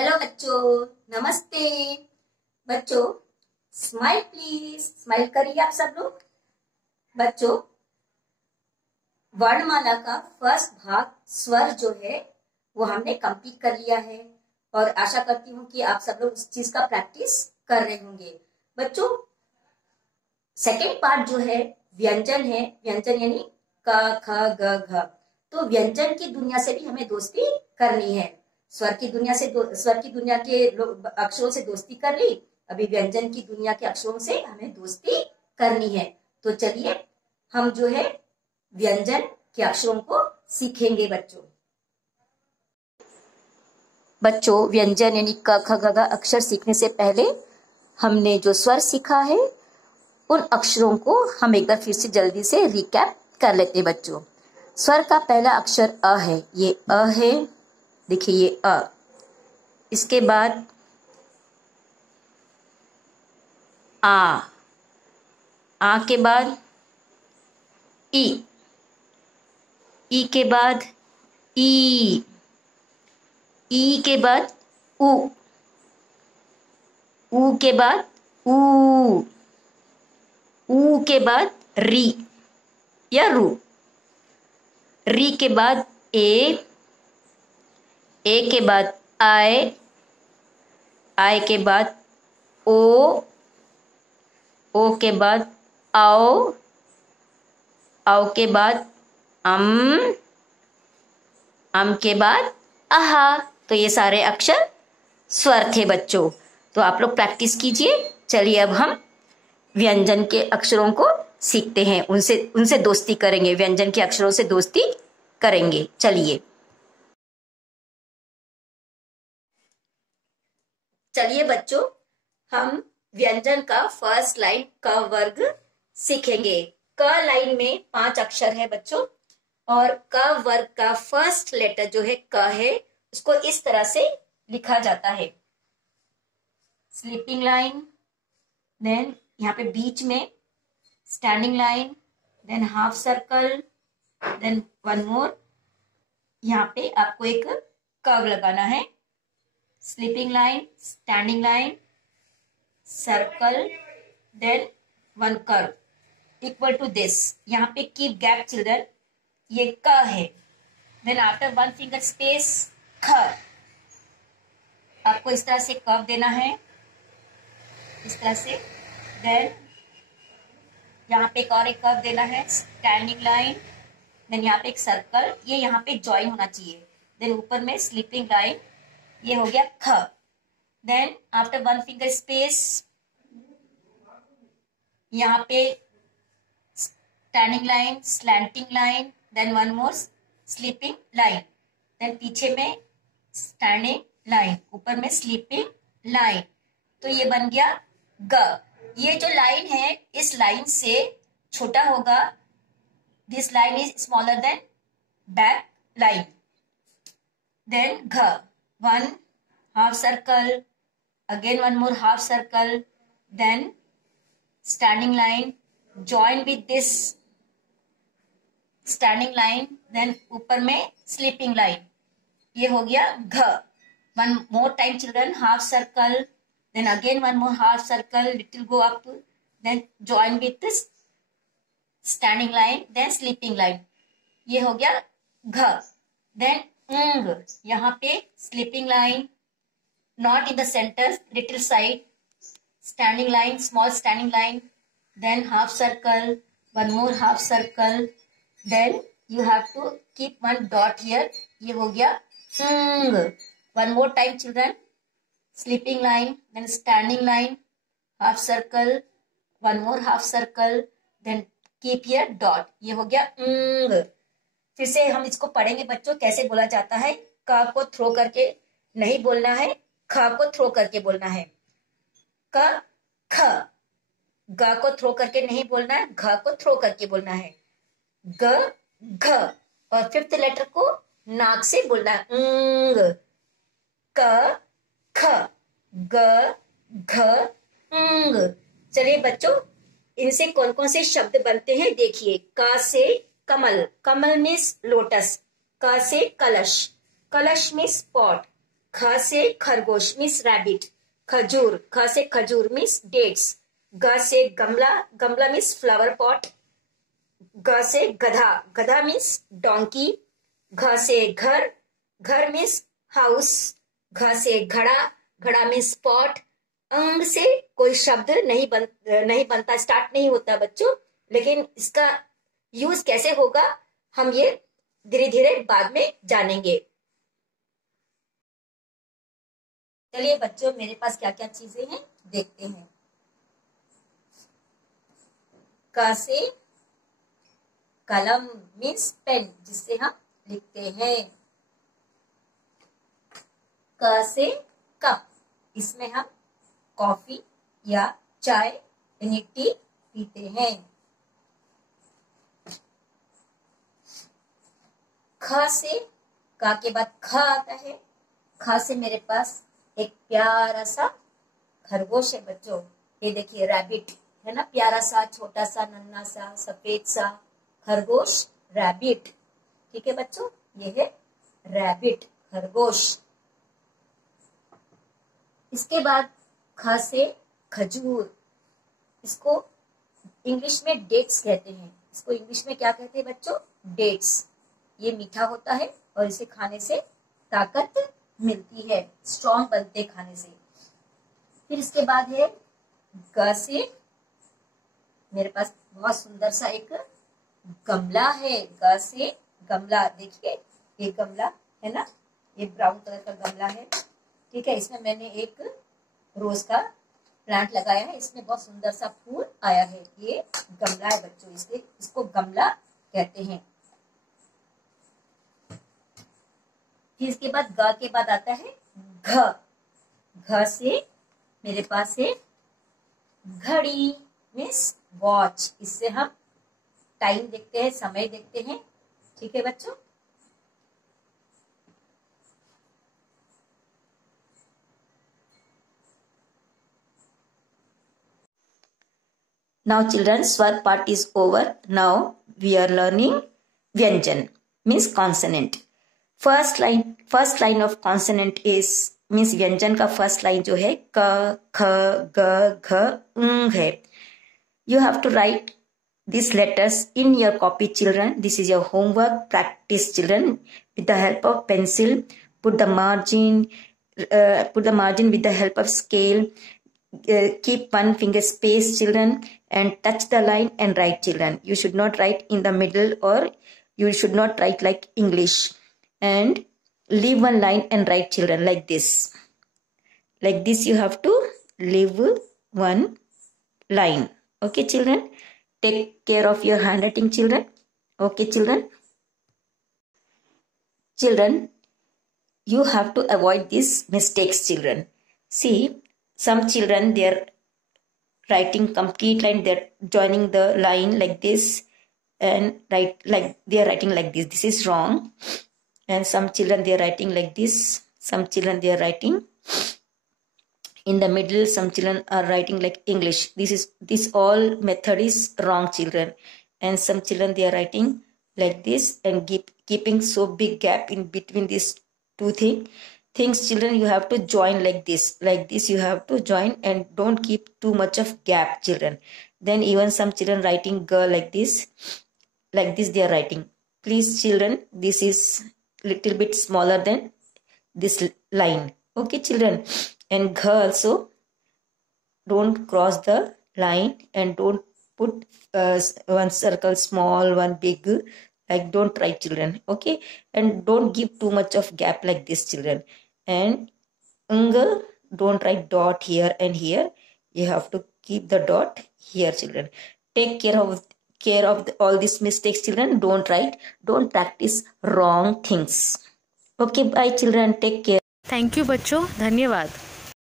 Hello बच्चों, नमस्ते। बच्चों स्माइल प्लीज, स्माइल करिए आप सब लोग। बच्चों वर्णमाला का फर्स्ट भाग स्वर जो है वो हमने कंप्लीट कर लिया है और आशा करती हूँ कि आप सब लोग इस चीज का प्रैक्टिस कर रहे होंगे। बच्चों सेकेंड पार्ट जो है व्यंजन है, व्यंजन यानी क ख ग घ। तो व्यंजन की दुनिया से भी हमें दोस्ती करनी है। स्वर की दुनिया के अक्षरों से दोस्ती कर ली, अभी व्यंजन की दुनिया के अक्षरों से हमें दोस्ती करनी है। तो चलिए हम जो है व्यंजन के अक्षरों को सीखेंगे। बच्चों व्यंजन यानी क ख ग घ अक्षर सीखने से पहले हमने जो स्वर सीखा है उन अक्षरों को हम एक बार फिर से जल्दी से रिकैप कर लेते हैं। बच्चों स्वर का पहला अक्षर अ है, ये अ है, देखिए ये अ। इसके बाद आ के बाद ई के बाद ई के बाद ऊ के बाद ऊ के बाद री या रू, री के बाद ए के बाद आय के बाद ओ के बाद आओ के बाद अम के बाद आहा। तो ये सारे अक्षर स्वर थे बच्चों। तो आप लोग प्रैक्टिस कीजिए। चलिए अब हम व्यंजन के अक्षरों को सीखते हैं, उनसे दोस्ती करेंगे, व्यंजन के अक्षरों से दोस्ती करेंगे। चलिए बच्चों हम व्यंजन का फर्स्ट लाइन क वर्ग सीखेंगे। क लाइन में 5 अक्षर है बच्चों और क वर्ग का फर्स्ट लेटर जो है क है, उसको इस तरह से लिखा जाता है। स्लीपिंग लाइन, देन यहाँ पे बीच में standing line, then half circle, then one more. यहाँ पे आपको एक कर्व लगाना है। Sleeping line, standing line, circle, then one curve equal to this. यहाँ पे कीप गैप चिल्ड्रन, ये क है। Then after one finger space ख। आपको इस तरह से कर्व देना है, इस तरह से। देन यहाँ पे एक और एक कर्व देना है, स्टैंडिंग लाइन, देन यहाँ पे एक सर्कल, ये यहाँ पे ज्वाइन होना चाहिए। देन ऊपर में स्लीपिंग लाइन, ये हो गया ख। Then after one finger space यहाँ पे standing line, slanting line, then one more sleeping line, then पीछे में स्टैंडिंग लाइन, ऊपर में स्लीपिंग लाइन। तो ये बन गया ग। ये जो लाइन है इस लाइन से छोटा होगा, this line is smaller than back line. Then घ, one half circle, again one more half circle, then standing line, join with this standing line, then ऊपर में स्लीपिंग लाइन, ये हो गया घ। One more time children, half circle, then again one more half circle, little go up, then join with this standing line, then sleeping line, ये हो गया घ। देन ऊंग, यहाँ पे sleeping line, not in the centre, little side, standing line, small standing line, then half circle, one more half circle, then you have to keep one dot here, ये हो गया one more time children, sleeping line, then standing line, half circle, one more half circle, then keep here dot, ये हो गया फिर से हम इसको पढ़ेंगे बच्चों कैसे बोला जाता है। क को थ्रो करके नहीं बोलना है, ख को थ्रो करके बोलना है। क ख, ग को थ्रो करके नहीं बोलना है, घ को थ्रो करके बोलना है। ग घ, और फिफ्थ लेटर को नाक से बोलना है क ख ग घ ङ। चलिए बच्चों इनसे कौन कौन से शब्द बनते हैं देखिए। क से कमल, कमल मीन्स लोटस। क से कलश, कलश मीन्स पॉट। ख से खरगोश मीन्स रैबिट, खजूर, ख से खजूर मीन्स डेट्स, ग से गमला, गमला मीन्स फ्लावर पॉट, ग से गधा, गधा मीन्स डोंकी, घ से घर, घर मीन्स हाउस, घ से घड़ा, घड़ा मीन्स पॉट, अंग से कोई शब्द नहीं बनता, स्टार्ट नहीं होता बच्चों, लेकिन इसका यूज कैसे होगा हम ये धीरे धीरे बाद में जानेंगे। चलिए बच्चों, मेरे पास क्या क्या चीजें हैं देखते हैं। क से कलम मीन्स पेन, जिससे हम लिखते हैं। क से कप, इसमें हम कॉफी या चाय यानी टी पीते हैं। ख से, का के बाद ख आता है, ख से मेरे पास एक प्यारा सा खरगोश है बच्चों, ये देखिए रैबिट है ना, प्यारा सा छोटा सा नन्हा सा सफेद सा खरगोश, रैबिट। ठीक है बच्चों, ये है रैबिट, खरगोश। इसके बाद ख से खजूर, इसको इंग्लिश में डेट्स कहते हैं, इसको इंग्लिश में क्या कहते हैं बच्चों, डेट्स। ये मीठा होता है और इसे खाने से ताकत मिलती है, स्ट्रॉन्ग बनते खाने से। फिर इसके बाद है ग से, मेरे पास बहुत सुंदर सा एक गमला है, ग से गमला, देखिए ये गमला है ना, ये ब्राउन कलर का गमला है। ठीक है, इसमें मैंने एक रोज का प्लांट लगाया है, इसमें बहुत सुंदर सा फूल आया है, ये गमला है बच्चों, इसको गमला कहते हैं। फिर इसके बाद ग के बाद आता है घ, घ से मेरे पास है घड़ी मीन्स वॉच, इससे हम टाइम देखते हैं, समय देखते हैं। ठीक है बच्चों, now children, svar part is over. Now we are learning vyanjan means consonant. first line of consonant is means व्यंजन का फर्स्ट लाइन जो है क ख ग घ ङ है। You have to write these letters in your copy children. This is your homework. Practice children with the help of pencil. Put the margin with the help of scale. Keep one finger space children and touch the line and write children. You should not write in the middle or you should not write like English. And leave one line and write children like this. Like this you have to leave one line. Okay children. Take care of your handwriting children. Okay children. Children, you have to avoid these mistakes children. See, some children they are writing complete line, they are joining the line like this and they are writing like this. This is wrong. And some children they are writing like this. Some children they are writing in the middle. Some children are writing like English. This all method is wrong children. And some children they are writing like this and keeping so big gap in between these two things children. You have to join like this you have to join and don't keep too much of gap children. Then even some children writing girl like this they are writing. Please children, this is little bit smaller than this line. Okay children. And gh also, don't cross the line and don't put one circle small, one big, like don't write children. Okay, and don't give too much of gap like this children. And ng, don't write dot here and here. You have to keep the dot here children. Take care of all these mistakes children. Don't practice wrong things. Okay, bye children, take care. Thank you बच्चों, धन्यवाद।